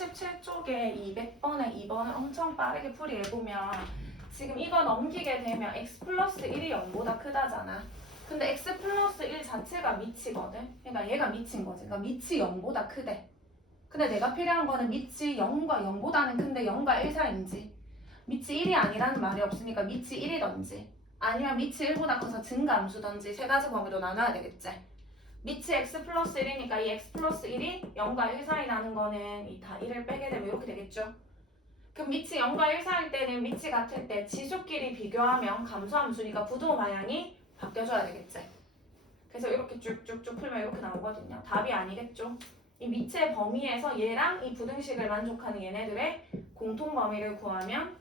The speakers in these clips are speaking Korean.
87쪽에 200번에 2번을 엄청 빠르게 풀이해보면 지금 이거 넘기게 되면 x 플러스 1이 0보다 크다잖아. 근데 x 플러스 1 자체가 미치거든. 그러니까 얘가 미친 거지. 그러니까 미치 0보다 크대. 근데 내가 필요한 거는 미치 0과 0보다는 큰데 0과 1 사이인지, 미치 1이 아니라는 말이 없으니까 미치 1이던지 아니면 미치 1보다 커서 증가함수던지 세 가지 범위로 나눠야 되겠지. 미치 x 플러스 1이니까 이 x 플러스 1이 0과 1 사이 나는 거는 이 다 1을 빼게 되면 이렇게 되겠죠. 그럼 미치 0과 1 사이일 때는 미치 같을 때 지수끼리 비교하면 감소함수니까 부도 방향이 바뀌어줘야 되겠지. 그래서 이렇게 쭉쭉쭉 풀면 이렇게 나오거든요. 답이 아니겠죠. 이 미치의 범위에서 얘랑 이 부등식을 만족하는 얘네들의 공통 범위를 구하면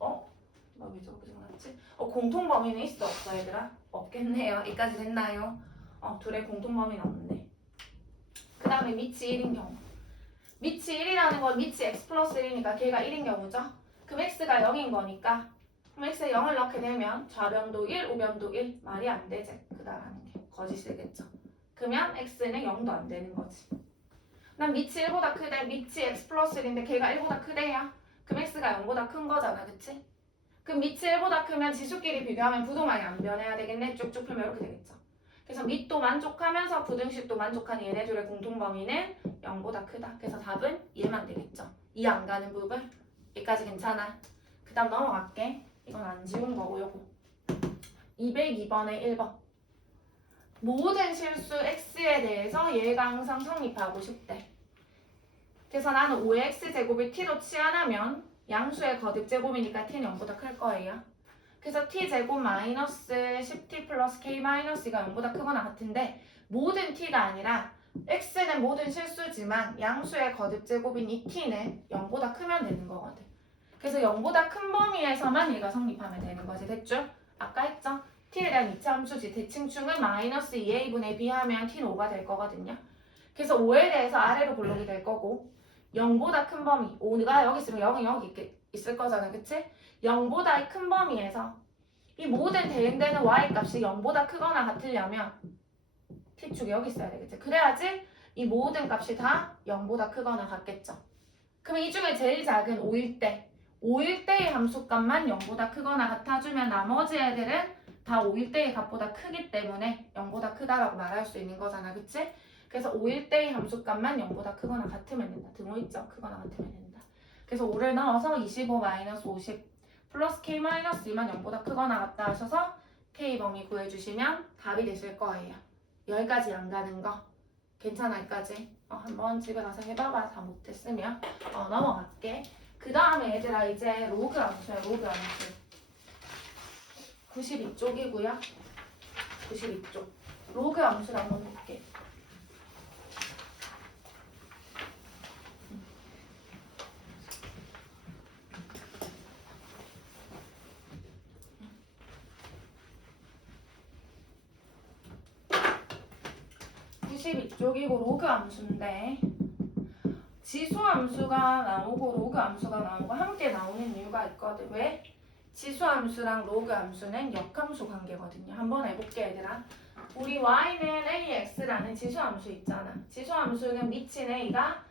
왜 저렇게 생각났지? 공통 범위는 있어 없어 얘들아? 없겠네요. 여기까지 됐나요? 둘의 공통 범위는 없네. 그 다음에 미치 1인 경우. 미치 1이라는 건 미치 x 플러스 1이니까 걔가 1인 경우죠. 그럼 x가 0인 거니까 그럼 x에 0을 넣게 되면 좌변도 1, 우변도 1 말이 안 되지. 그다라는 게 거짓이겠죠. 그러면 x는 0도 안 되는 거지. 난 미치 1보다 크대. 미치 x 플러스 1인데 걔가 1보다 크대요. 그럼 x가 0보다 큰 거잖아. 그치? 그럼 미치 1보다 크면 지수끼리 비교하면 부동항이 안 변해야 되겠네. 쭉쭉 풀면 이렇게 되겠죠. 그래서 밑도 만족하면서 부등식도 만족하는 얘네들의 공통범위는 0보다 크다. 그래서 답은 얘만 되겠죠. 이 안 가는 부분. 여기까지 괜찮아. 그 다음 넘어갈게. 이건 안 지운 거고 요거. 202번에 1번. 모든 실수 x에 대해서 얘가 항상 성립하고 싶대. 그래서 나는 5의 x제곱을 t로 치환하면 양수의 거듭제곱이니까 t는 0보다 클 거예요. 그래서 t제곱 마이너스 10t 플러스 k 마이너스가 0보다 크거나 같은데 모든 t가 아니라 x는 모든 실수지만 양수의 거듭제곱인 이 t는 0보다 크면 되는 거거든. 그래서 0보다 큰 범위에서만 얘가 성립하면 되는 거지. 됐죠? 아까 했죠? t에 대한 이차함수지. 대칭충은 마이너스 2a분의 b 하면 t는 5가 될 거거든요. 그래서 5에 대해서 아래로 볼록이 될 거고 0보다 큰 범위, 5가 여기 있으면 0이 여기 있을 거잖아. 그치? 0보다 큰 범위에서 이 모든 대응되는 y 값이 0보다 크거나 같으려면 t축이 여기 있어야 되겠지. 그래야지 이 모든 값이 다 0보다 크거나 같겠죠. 그럼 이 중에 제일 작은 5일 때의 함수값만 0보다 크거나 같아주면 나머지 애들은 다 5일 때의 값보다 크기 때문에 0보다 크다라고 말할 수 있는 거잖아. 그치? 그래서 5일 때의 함수값만 0보다 크거나 같으면 된다. 등호 있죠? 크거나 같으면 된다. 그래서 5를 넣어서 25-50 플러스 k-2만 0보다 크거나 같다 하셔서 k 범위 구해주시면 답이 되실 거예요. 여기까지 안 가는 거 괜찮아? 여기까지? 한번 집에 가서 해봐봐. 다 못했으면 넘어갈게. 그 다음에 얘들아 이제 로그 함수야. 로그 함수 92쪽이고요 92쪽 로그 함수를 한번 볼게. 이쪽이고 로그 함수인데 지수 함수가 나오고 로그 함수가 나오고 함께 나오는 이유가 있거든. 왜? 지수 함수랑 로그 함수는 역함수 관계거든요. 한번 해볼게 얘들아. 우리 y는 ax라는 지수 함수 있잖아. 지수 함수는 미친 a가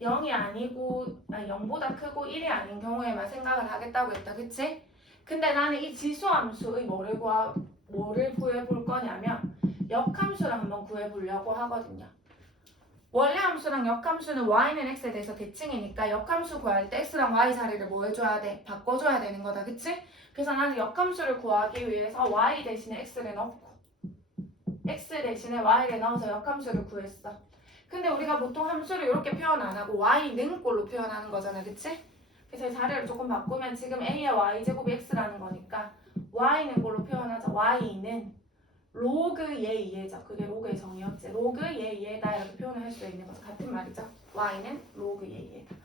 0이 아니고 0보다 크고 1이 아닌 경우에만 생각을 하겠다고 했다. 그치? 근데 나는 이 지수 함수의 뭐를 구해볼 거냐면 역함수를 한번 구해보려고 하거든요. 원래 함수랑 역함수는 y는 x에 대해서 대칭이니까 역함수 구할 때 x랑 y 자리를 뭐 해줘야 돼? 바꿔줘야 되는 거다. 그치? 그래서 나는 역함수를 구하기 위해서 y 대신에 x를 넣고 x 대신에 y를 넣어서 역함수를 구했어. 근데 우리가 보통 함수를 이렇게 표현 안 하고 y는 꼴로 표현하는 거잖아. 그치? 그래서 자리를 조금 바꾸면 지금 a의 y제곱이 x라는 거니까 y는 꼴로 표현하자. y는 로그 얘 얘죠. 그게 로그의 정의였지. 로그 얘 얘다 이렇게 표현을 할 수 있는 거죠. 같은 말이죠. y는 로그 얘 얘다.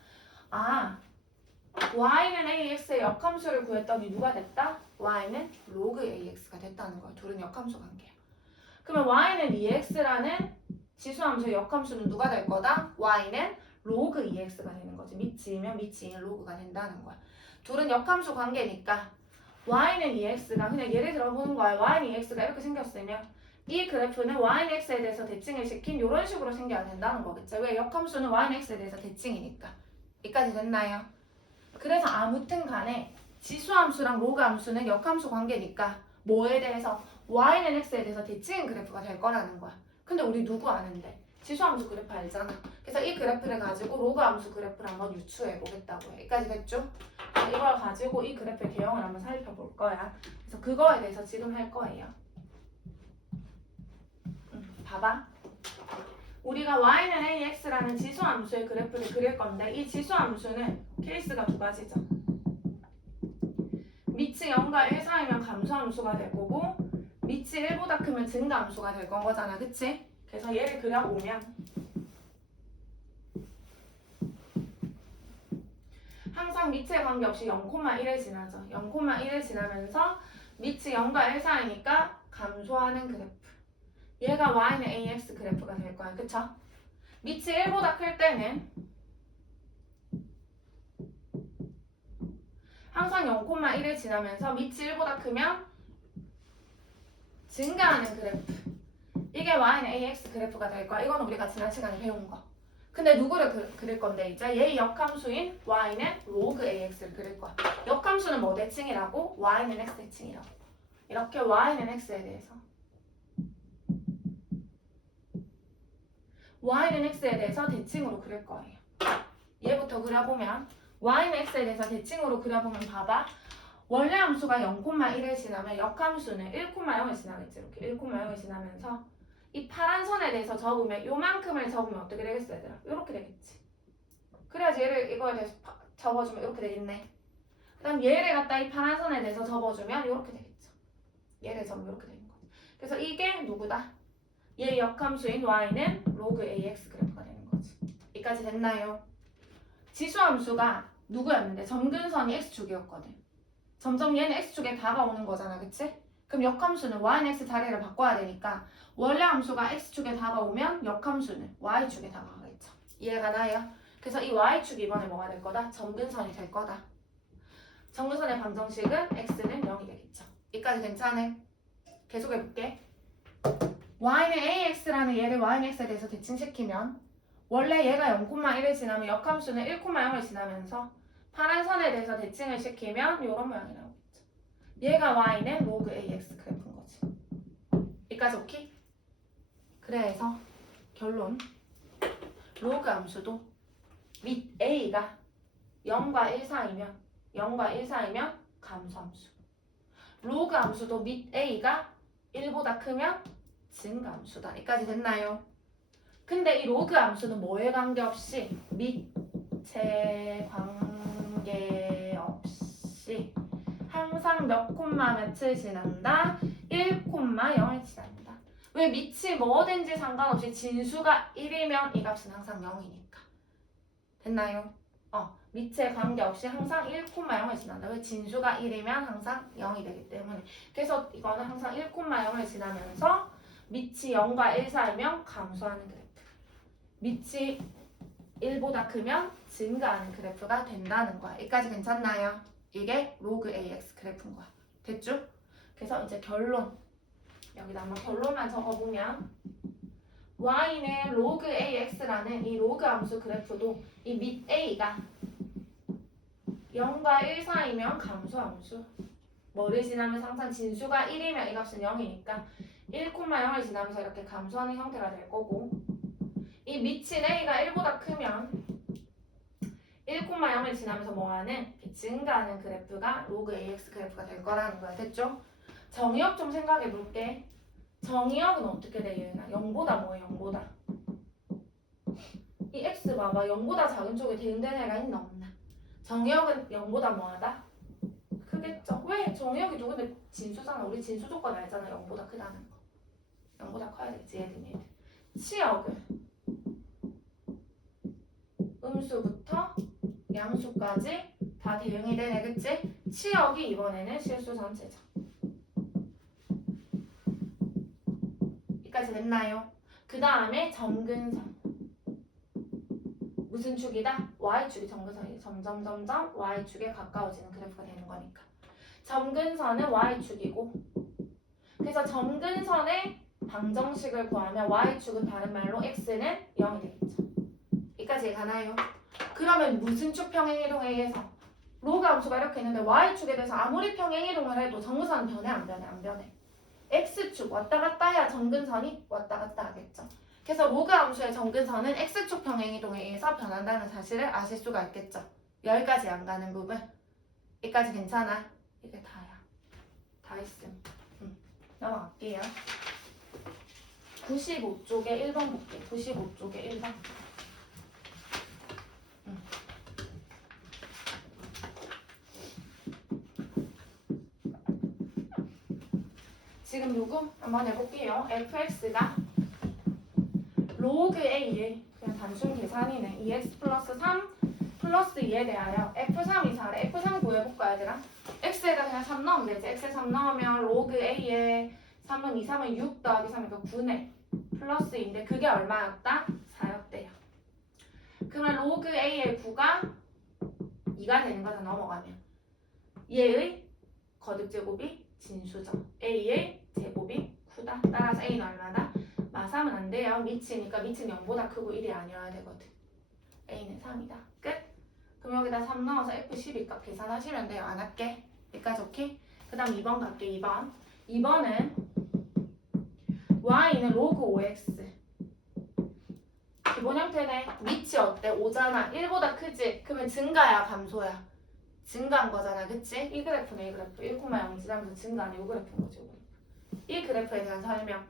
y는 ax의 역함수를 구했더니 누가 됐다? y는 로그 ax가 됐다는 거야. 둘은 역함수 관계야. 그러면 y는 2x라는 지수함수의 역함수는 누가 될 거다? y는 로그 2x가 되는 거지. 미치면 미치인 로그가 된다는 거야. 둘은 역함수 관계니까 y는 2x가 그냥 예를 들어 보는 거야. y는 2x가 이렇게 생겼으면 이 그래프는 y는 x에 대해서 대칭을 시킨 이런 식으로 생겨야 된다는 거겠죠. 왜? 역함수는 y는 x에 대해서 대칭이니까 여기까지 됐나요? 그래서 아무튼 간에 지수함수랑 로그함수는 역함수 관계니까 뭐에 대해서 y는 x에 대해서 대칭 그래프가 될 거라는 거야. 근데 우리 누구 아는데? 지수함수 그래프 알잖아. 그래서 이 그래프를 가지고 로그함수 그래프를 한번 유추해 보겠다고 해. 여기까지 됐죠? 이걸 가지고 이 그래프의 개형을 한번 살펴볼 거야. 그래서 그거에 대해서 지금 할 거예요. 봐봐. 우리가 y는 ax라는 지수함수의 그래프를 그릴 건데 이 지수함수는 케이스가 두 가지죠. 밑이 0과 1 사이면 감소함수가 될 거고 밑이 1보다 크면 증가함수가 될 건 거잖아. 그치? 그래서 얘를 그려보면 항상 밑에 관계없이 0,1을 지나죠. 0,1을 지나면서 밑이 0과 1 사이니까 감소하는 그래프. 얘가 y는 ax 그래프가 될 거야. 그쵸? 밑이 1보다 클 때는 항상 0,1을 지나면서 밑이 1보다 크면 증가하는 그래프. 이게 y는 ax 그래프가 될 거야. 이건 우리가 지난 시간에 배운 거. 근데 누구를 그릴 건데 이제 얘의 역함수인 y는 로그 ax를 그릴 거야. 역함수는 뭐 대칭이라고? y는 x 대칭이라고. 이렇게 y는 x에 대해서 y는 x에 대해서 대칭으로 그릴 거예요. 얘부터 그려보면 y는 x에 대해서 대칭으로 그려보면 봐봐. 원래 함수가 0,1을 지나면 역함수는 1,0을 지나겠지. 이렇게 1,0을 지나면서 이 파란 선에 대해서 접으면 요만큼을 접으면 어떻게 되겠어 얘들아? 이렇게 되겠지. 그래야지 얘를 이거에 대해서 접어주면 이렇게 되겠네. 그 다음 얘를 갖다 이 파란 선에 대해서 접어주면 이렇게 되겠죠. 얘를 접으면 이렇게 되는 거지. 그래서 이게 누구다? 얘의 역함수인 y는 로그 ax 그래프가 되는 거지. 여기까지 됐나요? 지수함수가 누구였는데 점근선이 x축이었거든. 점점 얘는 x축에 다가오는 거잖아. 그치? 그럼 역함수는 y는 x 자리를 바꿔야 되니까 원래 함수가 x축에 다가오면 역함수는 y축에 다가가겠죠. 이해가 나요? 그래서 이 y축이 이번에 뭐가 될 거다? 점근선이 될 거다. 점근선의 방정식은 x는 0이 되겠죠. 여기까지 괜찮아? 계속해볼게. y는 ax라는 얘를 y는 x에 대해서 대칭시키면 원래 얘가 0,1을 지나면 역함수는 1,0을 지나면서 파란 선에 대해서 대칭을 시키면 이런 모양이 나오겠죠. 얘가 y는 로그 ax 그래프인 거지. 여기까지 오케이? 그래서 결론 로그 함수도 밑 a가 0과 1 사이면 감소함수. 로그 함수도 밑 a가 1보다 크면 증가함수다. 여기까지 됐나요? 근데 이 로그 함수는 뭐에 관계없이 밑에 관계없이 항상 몇 콤마 몇을 지난다? 1,0을 지난다. 왜 밑이 뭐든지 상관없이 진수가 1이면 이 값은 항상 0이니까. 됐나요? 밑에 관계없이 항상 1,0을 지난다. 왜 진수가 1이면 항상 0이 되기 때문에. 그래서 이거는 항상 1,0을 지나면서 밑이 0과 1 사이면 감소하는 그래프. 밑이 1보다 크면 증가하는 그래프가 된다는 거야. 여기까지 괜찮나요? 이게 로그 ax 그래프인 거야. 됐죠? 그래서 이제 결론. 여기다 한번 결론만 적어보면 y는 로그 ax라는 이 로그 함수 그래프도 이 밑 a가 0과 1 사이면 감소함수. 뭐를 지나면 항상 진수가 1이면 이 값은 0이니까 1,0을 지나면서 이렇게 감소하는 형태가 될 거고 이 밑인 a가 1보다 크면 1,0을 지나면서 뭐하는 증가하는 그래프가 로그 ax 그래프가 될 거라는 거야. 됐죠? 정의역 좀 생각해 볼게. 정의역은 어떻게 돼 얘나? 0보다 뭐해? 0보다 이 x 봐봐. 0보다 작은 쪽에 대응되는 애가 있나 없나? 정의역은 0보다 뭐하다? 크겠죠? 왜? 정의역이 누군데 진수잖아. 우리 진수 조건 알잖아. 0보다 크다는 거. 0보다 커야 되겠지. 얘들. 치역은 음수부터 양수까지 다 대응이 되네. 그치? 치역이 이번에는 실수 전체죠. 여기까지 됐나요? 그 다음에 점근선. 무슨 축이다? y축이 점근선이지. 점점 y축에 가까워지는 그래프가 되는 거니까. 점근선은 y축이고 그래서 점근선의 방정식을 구하면 y축은 다른 말로 x는 0이 되겠죠. 여기까지 가나요? 그러면 무슨 축 평행이동에 의해서? 로그 함수가 이렇게 있는데 y축에 대해서 아무리 평행이동을 해도 정근선은 변해 안 변해? 안 변해. x축 왔다 갔다 해야 정근선이 왔다 갔다 하겠죠. 그래서 로그 함수의 정근선은 x축 평행이동에 의해서 변한다는 사실을 아실 수가 있겠죠. 여기까지 안 가는 부분. 여기까지 괜찮아? 이게 다야. 다 있음. 넘어갈게요. 95쪽에 1번 볼게. 95쪽에 1번. 지금 누구? 한번 해볼게요. fx가 로그 a의 그냥 단순 계산이네. 2x 플러스 3 플러스 2에 대하여 f3 이사래. f3 구해볼까 얘들아? x에다 그냥 3 넣으면 되지. x에 3 넣으면 로그 a에 3은 2, 3은 6 더하기 3이니까 9네. 플러스 2인데 그게 얼마였다? 4였대요. 그러면 로그 a의 9가 2가 되는 거죠. 넘어가면. 얘의 거듭제곱이 진수죠. a의 제곱이 9다. 따라서 a는 얼마다? 마3은 안 돼요. 미치니까 미치는 0보다 크고 1이 아니어야 되거든. a는 3이다. 끝. 그럼 여기다 3 넣어서 f12 값 계산하시면 돼요. 안 할게. 여기까지 오케이? 그 다음 2번 갈게. 2번. 2번은 y는 로그 5x. 기본 형태네. 밑이 어때? 5잖아. 1보다 크지? 그러면 증가야 감소야? 증가한 거잖아. 그치? 이 그래프네. 이 그래프. 1,0 지나면서 증가하는 이 그래프인 거지. 이 그래프에 대한 설명.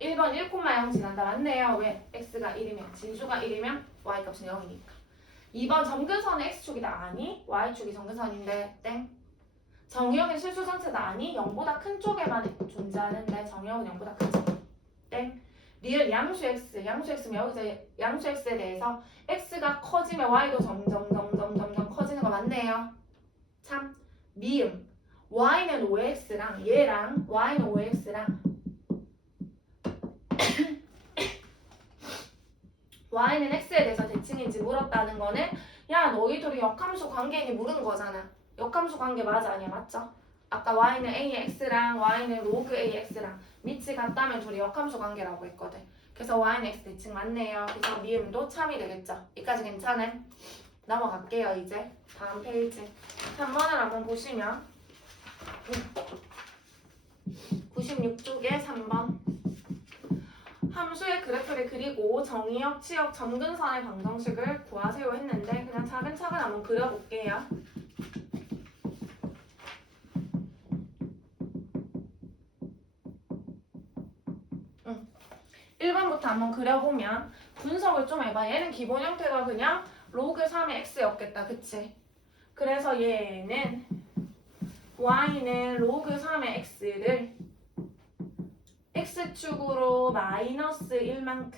1번 1,0 지난다. 맞네요. 왜? x가 1이면 진수가 1이면 y값은 0이니까. 2번 정근선의 x축이다. 아니. y축이 정근선인데 땡. 정의역의 실수 전체다. 아니. 0보다 큰 쪽에만 존재하는데 정의역은 0보다 크지. 땡. 리을 양수 x. 양수 x면 여기서 양수 x에 대해서 x가 커지면 y도 점점 커지는 거 맞네요. 참. 미음. y는 5x랑 얘랑 y는 5x랑 y는 x에 대해서 대칭인지 물었다는 거는 야 너희 둘이 역함수 관계니 물은 거잖아. 역함수 관계 맞아 아니야? 맞죠? 아까 y는 a의 x랑 y는 로그 a의 x랑 밑이 같다면 둘이 역함수 관계라고 했거든. 그래서 y는 x 대칭 맞네요. 그래서 미음도 참이 되겠죠. 여기까지 괜찮음? 넘어갈게요. 이제 다음 페이지 3번을 한번 보시면 96쪽에 3번 함수의 그래프를 그리고 정의역, 치역, 점근선의 방정식을 구하세요 했는데 그냥 차근차근 한번 그려볼게요. 1번부터 한번 그려보면 분석을 좀 해봐. 얘는 기본 형태가 그냥 로그 3의 x였겠다. 그치? 그래서 얘는 y는 로그 3의 x를 x축으로 마이너스 1만큼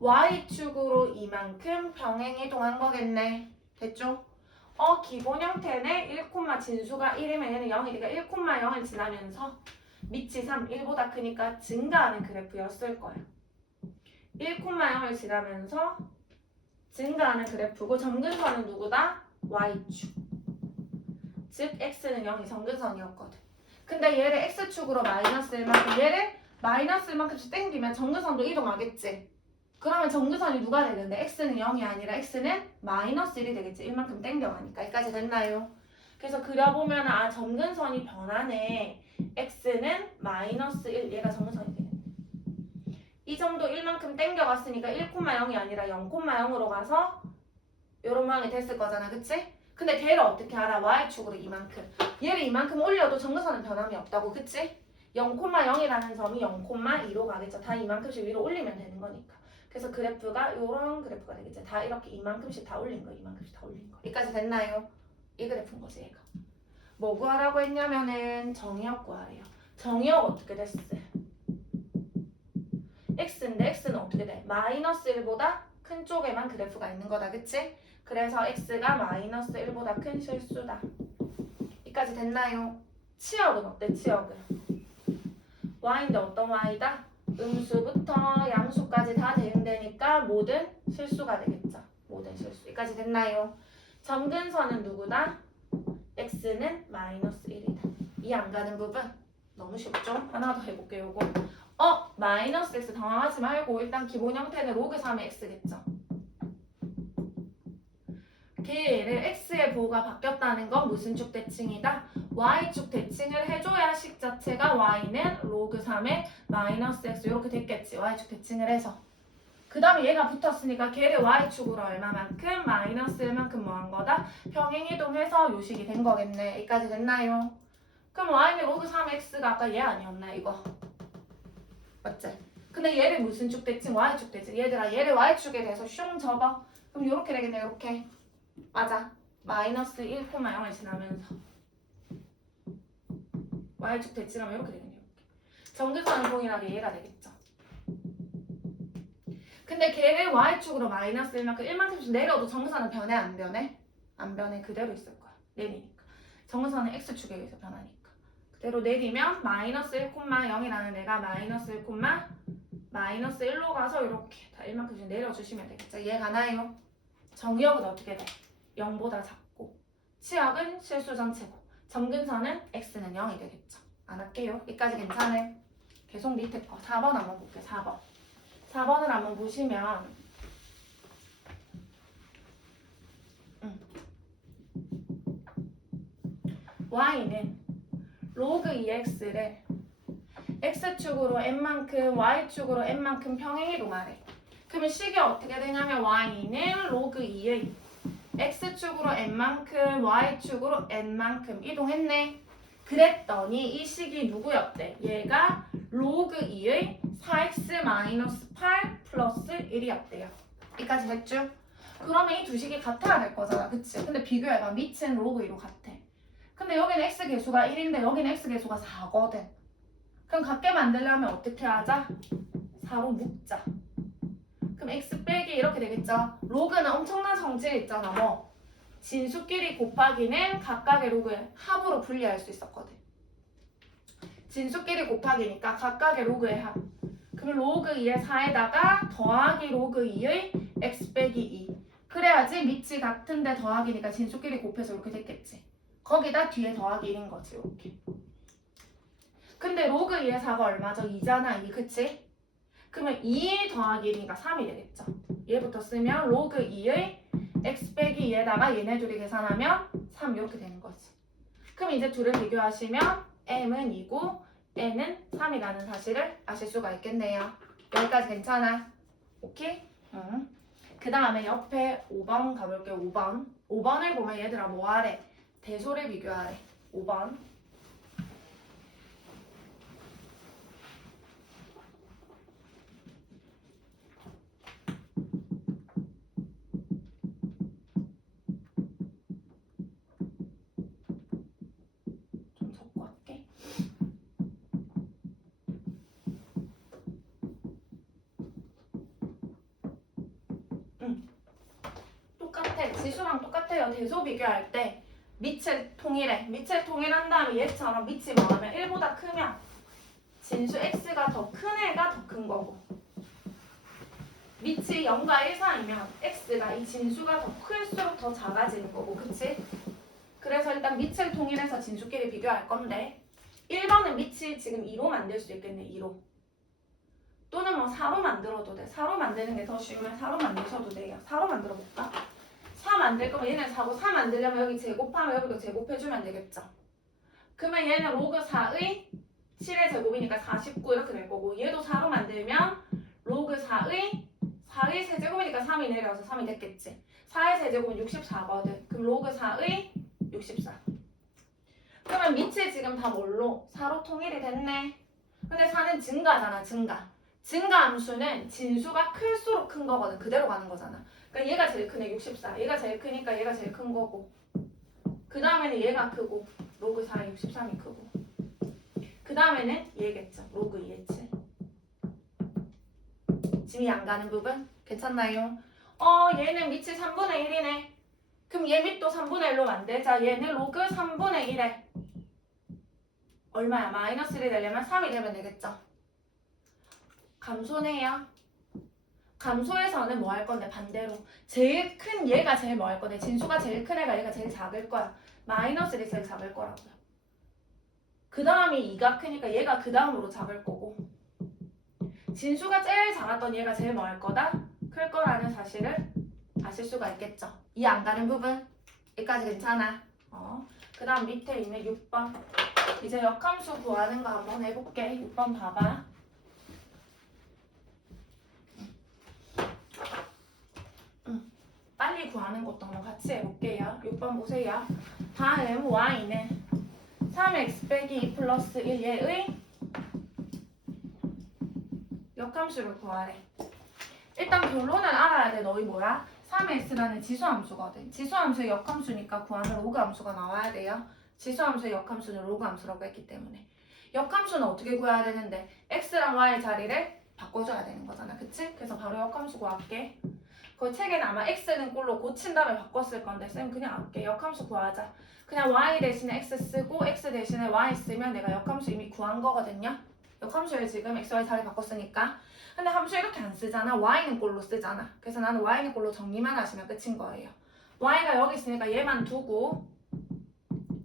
y축으로 2만큼 병행이동한 거겠네. 됐죠? 기본 형태는 1, 진수가 1이면 얘는 0이니까 1,0을 지나면서 밑이 3, 1보다 크니까 증가하는 그래프였을 거야. 1,0을 지나면서 증가하는 그래프고 점근선은 누구다? y축. 즉 x는 0이 점근선이었거든. 근데 얘를 x축으로 마이너스 1만큼 얘를 마이너스 1만큼씩 땡기면 점근선도 이동하겠지. 그러면 점근선이 누가 되는데 x는 0이 아니라 x는 마이너스 1이 되겠지. 1만큼 땡겨가니까. 여기까지 됐나요? 그래서 그려보면 점근선이 변하네. x는 마이너스 1 얘가 점근선이 되네. 이 정도 1만큼 땡겨갔으니까 1,0이 아니라 0,0으로 가서 요런 모양이 됐을 거잖아. 그치? 근데 걔를 어떻게 알아? y축으로 이만큼. 얘를 이만큼 올려도 점근선은 변함이 없다고. 그치? 0,0이라는 점이 0,2로 가겠죠. 다 이만큼씩 위로 올리면 되는 거니까. 그래서 그래프가 요런 그래프가 되겠죠. 다 이렇게 이만큼씩 다 올린 거, 이만큼씩 다 올린 거. 여기까지 됐나요? 이 그래프인 거지, 얘가. 뭐 구하라고 했냐면은 정의역 구하래요. 정의역 어떻게 됐어? x인데 x는 어떻게 돼? 마이너스 1보다 큰 쪽에만 그래프가 있는 거다. 그치? 그래서 x가 마이너스 1보다 큰 실수다. 여기까지 됐나요? 치역은 어때? 치역은 y인데 어떤 y다? 음수부터 양수까지 다 대응되니까 모든 실수가 되겠죠. 모든 실수. 여기까지 됐나요? 점근선은 누구다? x는 마이너스 1이다. 이 안 가는 부분 너무 쉽죠? 하나 더 해볼게요. 요거 마이너스 x 당황하지 말고 일단 기본 형태는 로그 3의 x겠죠. 걔를 x의 보호가 바뀌었다는 건 무슨 쭉 대칭이다? y축 대칭을 해줘야 식 자체가 y는 로그 3의 마이너스 x 이렇게 됐겠지. y축 대칭을 해서. 그 다음에 얘가 붙었으니까 걔를 y축으로 얼마만큼? 마이너스 1만큼 뭐 한 거다? 평행이동해서 요식이 된 거겠네. 여기까지 됐나요? 그럼 y는 로그 3x가 아까 얘 아니었나 이거? 맞지? 근데 얘를 무슨 축 대칭? y축 대칭. 얘들아 얘를 y축에 대해서 슝 접어. 그럼 요렇게 되겠네 요렇게. 맞아. 마이너스 1,0을 지나면서 y축 대칭하면 이렇게 되겠네 이렇게. 정근선은 동일하게 얘가 되겠죠. 근데 걔를 y축으로 마이너스 1만큼 내려도 정근선은 변해 안 변해? 안 변해. 그대로 있을 거야. 내리니까. 정근선은 x축에 의해서 변하니까. 그대로 내리면 마이너스 1,0이라는 애가 마이너스 1, 마이너스 1로 가서 이렇게 다 1만큼씩 내려주시면 되겠죠. 이해 가나요? 정의역은 어떻게 돼? 0보다 작고 치역은 실수 전체고 점근선은 x는 0이 되겠죠. 안 할게요. 여기까지 괜찮아요? 계속 밑에 거 4번 한번 볼게요. 4번 4번을 한번 보시면 y는 로그 2x를 x축으로 n만큼 y축으로 n만큼 평행이동하래. 그러면 식이 어떻게 되냐면 y는 로그 2의 x축으로 n만큼 y축으로 n만큼 이동했네. 그랬더니 이 식이 누구였대? 얘가 로그 2의 4x-8 플러스 1이었대요. 여기까지 됐죠? 그러면 이 두 식이 같아야 될 거잖아. 그치? 근데 비교해봐. 밑은 로그 2로 같아. 근데 여기는 x 계수가 1인데 여기는 x 계수가 4거든. 그럼 같게 만들려면 어떻게 하자? 4로 묶자. 그럼 x 빼기 이렇게 되겠죠? 로그는 엄청난 성질 있잖아. 뭐 진수끼리 곱하기는 각각의 로그의 합으로 분리할 수 있었거든. 진수끼리 곱하기니까 각각의 로그의 합. 그럼 로그 2의 4에다가 더하기 로그 2의 x 빼기 2. 그래야지 밑이 같은데 더하기니까 진수끼리 곱해서 이렇게 됐겠지. 거기다 뒤에 더하기 1인 거지. 이렇게. 근데 로그 2의 4가 얼마죠? 2잖아. 2 그치? 그러면 2 더하기 1이니까 3이 되겠죠. 얘부터 쓰면 로그 2의 x 빼기 2에다가 얘네 둘이 계산하면 3 이렇게 되는 거지. 그럼 이제 둘을 비교하시면 m은 2고 n은 3이라는 사실을 아실 수가 있겠네요. 여기까지 괜찮아? 오케이? 응. 그 다음에 옆에 5번 가볼게요. 5번. 5번을 보면 얘들아 뭐 하래? 대소를 비교하래. 5번. 좀 적고 할게. 똑같아. 지수랑 똑같아요. 대소 비교할 때 밑을 통일해. 밑을 통일한 다음에 얘처럼 밑이 뭐하면 1보다 크면 진수 x가 더 큰 애가 더 큰 거고 밑이 0과 1 사이면 x가 이 진수가 더 클수록 더 작아지는 거고 그치? 그래서 일단 밑을 통일해서 진수끼리 비교할 건데 1번은 밑이 지금 2로 만들 수 있겠네. 2로 또는 뭐 4로 만들어도 돼. 4로 만드는 게 더 쉬우면 4로 만드셔도 돼요. 4로 만들어 볼까? 4 만들 거면 얘는 4고 4 만들려면 여기 제곱하면 여기도 제곱해주면 되겠죠. 그러면 얘는 로그 4의 7의 제곱이니까 49 이렇게 될 거고 얘도 4로 만들면 로그 4의 세제곱이니까 3이 내려와서 3이 됐겠지. 4의 세제곱은 64거든. 그럼 로그 4의 64. 그러면 밑이 지금 다 뭘로? 4로 통일이 됐네. 근데 4는 증가잖아. 증가 함수는 진수가 클수록 큰 거거든. 그대로 가는 거잖아. 그러니까 얘가 제일 크네. 64. 얘가 제일 크니까 얘가 제일 큰 거고 그 다음에는 얘가 크고 로그 4의 63이 크고 그 다음에는 얘겠죠. 로그 2의 7. 짐이 안 가는 부분? 괜찮나요? 얘는 밑이 3분의 1이네. 그럼 얘 밑도 3분의 1로 만들자. 얘는 로그 3분의 1에 얼마야? 마이너스 1이 되려면 3이 되면 되겠죠. 감소네요. 감소에서는 뭐 할 건데 반대로 제일 큰 얘가 제일 뭐 할 건데 진수가 제일 큰 애가 얘가 제일 작을 거야. 마이너스 1이 제일 작을 거라고요. 그 다음이 2가 크니까 얘가 그 다음으로 작을 거고 진수가 제일 작았던 얘가 제일 뭐 할 거다? 클 거라는 사실을 아실 수가 있겠죠. 이해 안 가는 부분? 여기까지 괜찮아? 그 다음 밑에 있는 6번. 이제 역함수 구하는 거 한번 해볼게. 6번 봐봐. 빨리 구하는 것도 한번 같이 해볼게요. 6번 보세요. 다음 y는 3x 빼기 2 플러스 1얘의 역함수를 구하래. 일단 결론은 알아야 돼. 너희 뭐야? 3x라는 지수함수거든. 지수함수의 역함수니까 구하는 로그 함수가 나와야 돼요. 지수함수의 역함수는 로그 함수라고 했기 때문에. 역함수는 어떻게 구해야 되는데 x랑 y 자리를 바꿔줘야 되는 거잖아. 그치? 그래서 바로 역함수 구할게. 그 책에는 아마 x는 꼴로 고친 다음에 바꿨을 건데 쌤 그냥 할게. 역함수 구하자. 그냥 y 대신에 x 쓰고 x 대신에 y 쓰면 내가 역함수 이미 구한 거거든요. 역함수에 지금 x, y 자리 바꿨으니까. 근데 함수 이렇게 안 쓰잖아. y는 꼴로 쓰잖아. 그래서 나는 y는 꼴로 정리만 하시면 끝인 거예요. y가 여기 있으니까 얘만 두고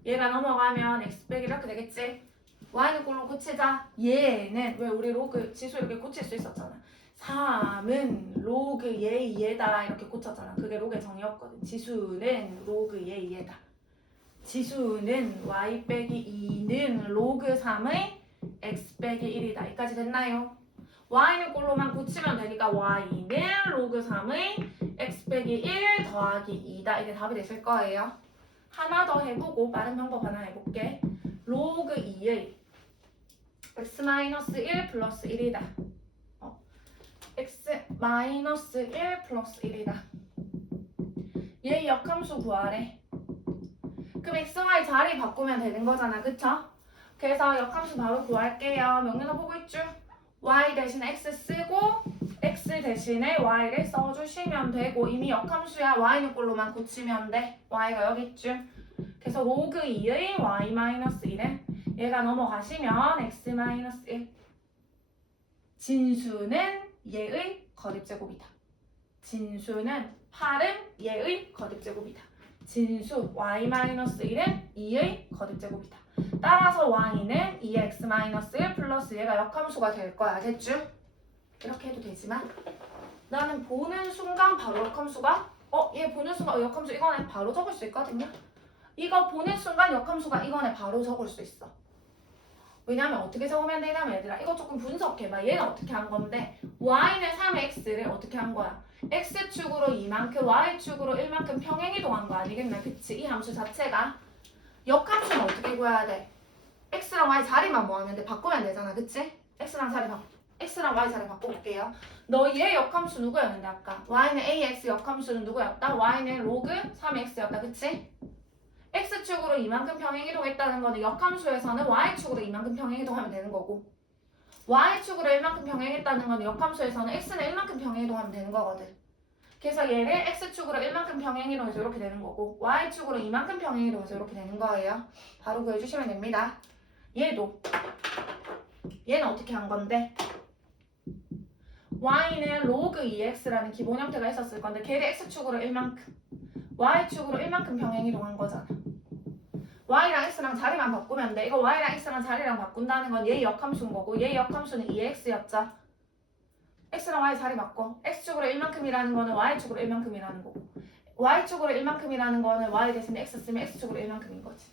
얘가 넘어가면 x 빼기 이렇게 되겠지. y는 꼴로 고치자. 얘는 왜 우리 로그 지수 이렇게 고칠 수 있었잖아. 3은 로그 얘다 이렇게 고쳤잖아. 그게 로그의 정의였거든. 지수는 로그 얘다. 지수는 y 빼기 2는 로그 3의 x 빼기 1이다. 여기까지 됐나요? y는 꼴로만 고치면 되니까 y는 로그 3의 x 빼기 1 더하기 2다. 이게 답이 되실 거예요. 하나 더 해보고 빠른 방법 하나 해볼게. 로그 2의 x 마이너스 1 플러스 1이다. x 마이너스 1 플러스 1이다. 얘 역함수 구하래. 그럼 x, y 자리 바꾸면 되는 거잖아. 그쵸? 그래서 역함수 바로 구할게요. 명령어 보고 있죠? y 대신에 x 쓰고 x 대신에 y를 써주시면 되고 이미 역함수야. y는 꼴로만 고치면 돼. y가 여기 있죠? 그래서 로그 2의 y 마이너스 1은 얘가 넘어가시면 x 마이너스 1. 진수는 얘의 거듭제곱이다. 진수는 8은 얘의 거듭제곱이다. 진수 y-1은 2의 거듭제곱이다. 따라서 y는 2x-1 플러스 얘가 역함수가 될 거야. 됐죠? 이렇게 해도 되지만 나는 보는 순간 바로 역함수가 얘 보는 순간 역함수 이거는 바로 적을 수 있거든요. 이거 보는 순간 역함수가 이거는 바로 적을 수 있어. 왜냐면 어떻게 적으면 되냐면 얘들아 이거 조금 분석해봐. 얘는 어떻게 한 건데 y는 3x를 어떻게 한 거야? x축으로 2만큼 y축으로 1만큼 평행이동한 거 아니겠나? 그치? 이 함수 자체가 역함수는 어떻게 구해야 돼? x랑 y 자리만 모으면 돼. 바꾸면 되잖아. 그치? x랑 y 자리 바꿔볼게요. 너 얘 역함수 누구였는데 아까? y는 ax 역함수는 누구였다? y는 로그 3x였다. 그치? x축으로 이만큼 평행이동했다는 거는 역함수에서는 y축으로 이만큼 평행이동하면 되는 거고 y축으로 1만큼 평행했다는 거는 역함수에서는 x는 1만큼 평행이동하면 되는 거거든. 그래서 얘를 x축으로 1만큼 평행이동해서 이렇게 되는 거고 y축으로 이만큼 평행이동해서 이렇게 되는 거예요. 바로 구해주시면 됩니다. 얘는 어떻게 한 건데 y는 로그 2x라는 기본 형태가 있었을 건데 걔를 x축으로 1만큼 y축으로 1만큼 평행이동한 거잖아. y랑 x랑 자리만 바꾸면 돼. 이거 y랑 x랑 자리랑 바꾼다는 건 얘 역함수인 거고 얘 역함수는 2x였죠. x랑 y 자리 바꿔. x축으로 1만큼이라는 거는 y축으로 1만큼이라는 거고 y축으로 1만큼이라는 거는 y 대신에 x 쓰면 x축으로 1만큼인 거지.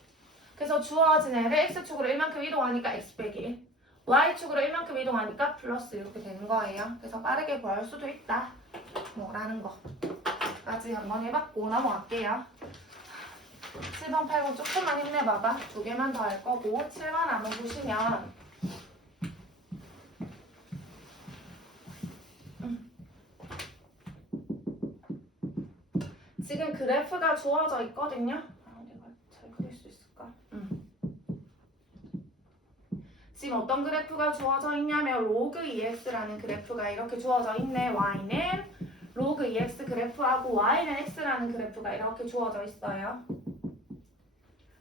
그래서 주어진 애를 x축으로 1만큼 이동하니까 x 빼기 1 y축으로 1만큼 이동하니까 플러스 이렇게 되는 거예요. 그래서 빠르게 구할 수도 있다. 뭐라는 거까지 한번 해봤고 넘어갈게요. 7번, 8번 조금만 힘내봐봐. 2개만 더 할 거고 7번 한번 보시면 지금 그래프가 주어져 있거든요. 내가 잘 그릴 수 있을까? 지금 어떤 그래프가 주어져 있냐면 로그 2x라는 그래프가 이렇게 주어져 있네. y는 로그 2x 그래프하고 y는 x라는 그래프가 이렇게 주어져 있어요.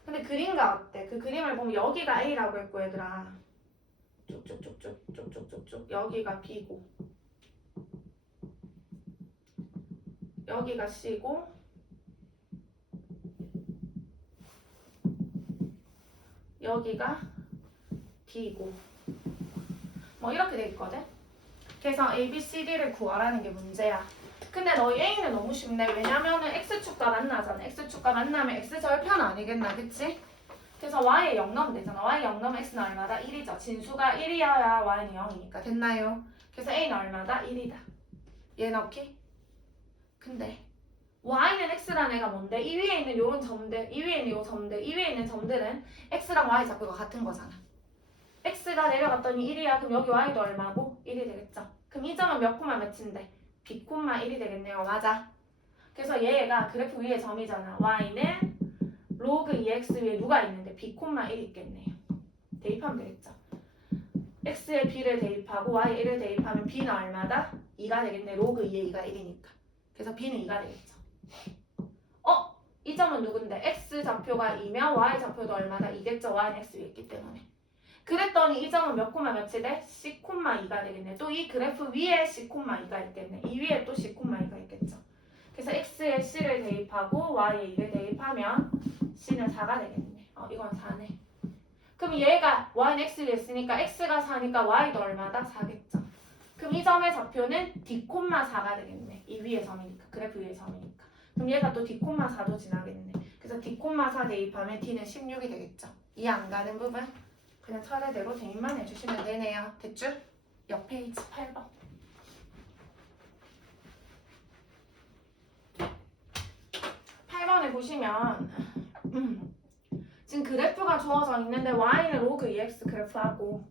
근데 그림과 어때? 그 그림을 보면 여기가 A라고 했고 얘들아 쭉쭉쭉쭉쭉쭉쭉 여기가 B고 여기가 C고 여기가 D고 뭐 이렇게 돼 있거든? 그래서 A, B, C, D를 구하라는 게 문제야. 근데 너희 A는 너무 쉽네. 왜냐면은 X축과 만나잖아. X축과 만나면 X절편 아니겠나, 그치? 그래서 Y에 0 넣으면 되잖아. Y 0 넣으면 X는 얼마다? 1이죠. 진수가 1이어야 Y는 0이니까. 됐나요? 그래서 A는 얼마다? 1이다. 얘 넣기? 근데 Y는 X라는 애가 뭔데? 이 위에 있는 요런 점들, 이 위에 있는 요 점들, 이 위에 있는 점들은 X랑 Y 좌표가 같은 거잖아. X가 내려갔더니 1이야. 그럼 여기 Y도 얼마고? 1이 되겠죠. 그럼 이 점은 몇 콤마 몇인데? B 콤마 1이 되겠네요. 맞아. 그래서 얘가 그래프 위에 점이잖아. Y는 로그 2x 위에 누가 있는데? B 콤마 1이 있겠네요. 대입하면 되겠죠. X에 B를 대입하고 Y에 1을 대입하면 B는 얼마다? 2가 되겠네. 로그 2에 2가 1이니까. 그래서 B는 2가 되겠죠. 이 점은 누군데? X 좌표가 2면 Y 좌표도 얼마다? 2겠죠. Y는 X 위에 있기 때문에. 그랬더니 이 점은 몇 콤마 몇이 돼? C 콤마 2가 되겠네. 또 이 그래프 위에 C 콤마 2가 있겠네. 이 위에 또 C 콤마 2가 있겠죠. 그래서 X에 C를 대입하고 Y에 2를 대입하면 C는 4가 되겠네. 이건 4네. 그럼 얘가 Y는 X 위에 있으니까 X가 4니까 Y도 얼마다? 4겠죠. 그럼 이 점의 좌표는 D 콤마 4가 되겠네. 이 위에 점이니까. 그래프 위에 점이니까. 그럼 얘가 또 D 콤마 4도 지나겠네. 그래서 D 콤마 4 대입하면 D는 16이 되겠죠. 이해 안 가는 부분? 그냥 차례대로 대입만 해주시면 되네요. 됐죠? 옆 페이지 8번. 8번에 보시면 지금 그래프가 주어져 있는데 Y는 로그 2x 그래프하고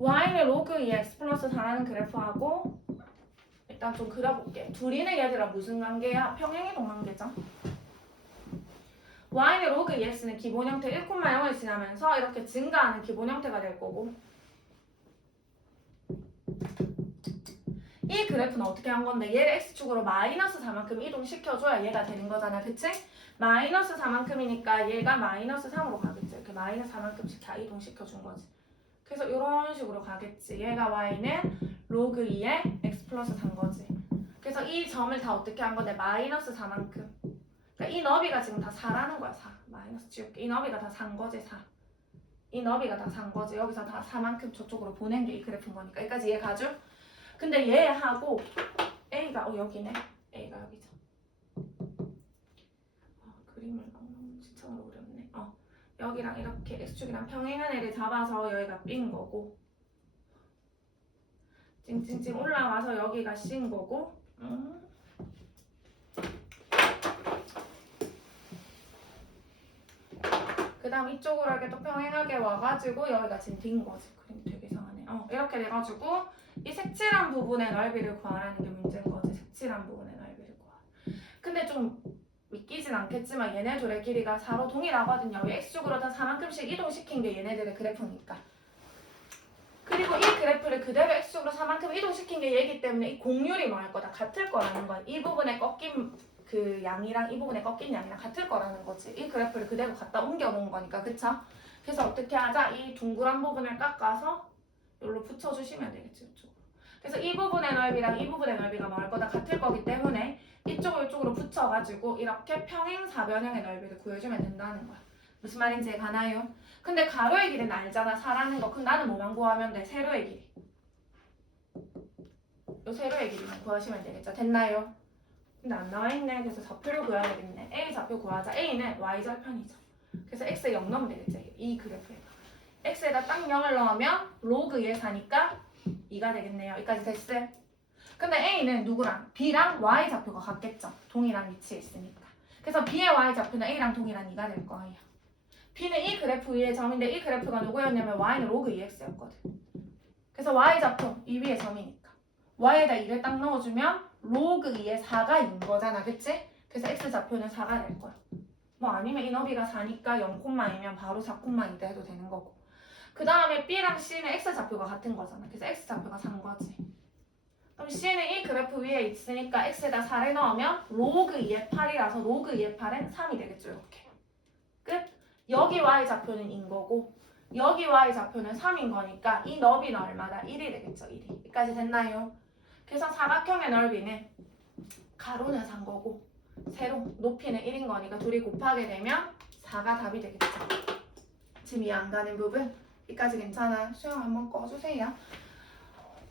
Y는 로그 2x 플러스 4라는 그래프하고 일단 좀 그려볼게. 둘이는 얘들아 무슨 관계야? 평행이동 관계죠. Y는 로그 2x는 기본 형태 1,0을 지나면서 이렇게 증가하는 기본 형태가 될 거고 이 그래프는 어떻게 한 건데 얘를 x축으로 마이너스 4만큼 이동시켜줘야 얘가 되는 거잖아. 그치? 마이너스 4만큼이니까 얘가 마이너스 3으로 가겠지. 이렇게 마이너스 4만큼씩 다 이동시켜준 거지. 그래서 이런 식으로 가겠지. 얘가 y는 로그 2에 x 플러스 4인 거지. 그래서 이 점을 다 어떻게 한 건데 마이너스 4만큼. 그러니까 이 너비가 지금 다 4라는 거야. 4. 마이너스 지울게. 이 너비가 다 4인 거지. 4. 이 너비가 다 4인 거지. 여기서 다 4만큼 저쪽으로 보낸 게 이 그래프인 거니까. 여기까지 이해 가죠? 근데 얘하고 A가 여기네. A가 여기죠. 그림을 진짜 어렵네. 여기랑 이렇게 X축이랑 평행한 애를 잡아서 여기가 B인 거고 찡찡찡 올라와서 여기가 C인 거고 그 다음 이쪽으로 이렇게 또 평행하게 와가지고 여기가 지금 D인 거지. 그림 되게 이상하네. 이렇게 돼가지고 이 색칠한 부분의 넓이를 구하라는 게 문제인 거지. 색칠한 부분의 넓이를 구하. 근데 좀 믿기진 않겠지만 얘네들의 길이가 4로 동일하거든요. 왜 X축으로 다 4만큼씩 이동시킨 게 얘네들의 그래프니까. 그리고 이 그래프를 그대로 X축으로 4만큼 이동시킨 게 얘기 때문에 이 공률이 뭐 할 거다? 같을 거라는 거야. 이 부분에 꺾인 그 양이랑 이 부분에 꺾인 양이랑 같을 거라는 거지. 이 그래프를 그대로 갖다 옮겨 놓은 거니까. 그쵸? 그래서 어떻게 하자? 이 둥그란 부분을 깎아서 여기로 붙여주시면 되겠지. 이쪽으로. 그래서 이 부분의 넓이랑 이 부분의 넓이가 뭐 할 거다? 같을 거기 때문에 이쪽을 이쪽으로 붙여가지고 이렇게 평행 사변형의 넓이를 구해주면 된다는 거야. 무슨 말인지 가나요? 근데 가로의 길이는 알잖아. 4라는 거. 그럼 나는 뭐만 구하면 돼? 세로의 길이. 요 세로의 길이만 구하시면 되겠죠. 됐나요? 근데 안 나와있네. 그래서 좌표를 구해야 되겠네. A 좌표 구하자. A는 Y절편이죠. 그래서 X에 0 넣으면 되겠지. 이 그래프에다. X에다 딱 0을 넣으면 로그 2에 4니까 2가 되겠네요. 여기까지 됐어요? 근데 A는 누구랑? B랑 Y 좌표가 같겠죠. 동일한 위치에 있으니까. 그래서 B의 Y 좌표는 A랑 동일한 2가 될 거예요. B는 이 그래프 위의 점인데 이 그래프가 누구였냐면 Y는 로그 2x였거든. 그래서 Y 좌표 이 위에 점이니까 Y에다 2를 딱 넣어주면 로그 2에 4가 있는 거잖아. 그치? 그래서 X 좌표는 4가 될 거야. 뭐 아니면 이 너비가 4니까 0,2면 바로 4,2다 해도 되는 거고. 그 다음에 B랑 C는 X 좌표가 같은 거잖아. 그래서 X 좌표가 4인 거지. 그럼 C는 이 그래프 위에 있으니까 X에다 4를 넣으면 로그 2의 8이라서 로그 2의 8은 3이 되겠죠. 이렇게. 끝. 여기 Y 좌표는 2인 거고 여기 Y 좌표는 3인 거니까 이 너비는 얼마다? 1이 되겠죠. 1이. 여기까지 됐나요? 그래서 사각형의 넓이는 가로는 4인 거고 세로 높이는 1인 거니까 둘이 곱하게 되면 4가 답이 되겠죠. 지금 이해 안 가는 부분? 여기까지 괜찮아? 수영 한번 꺼주세요.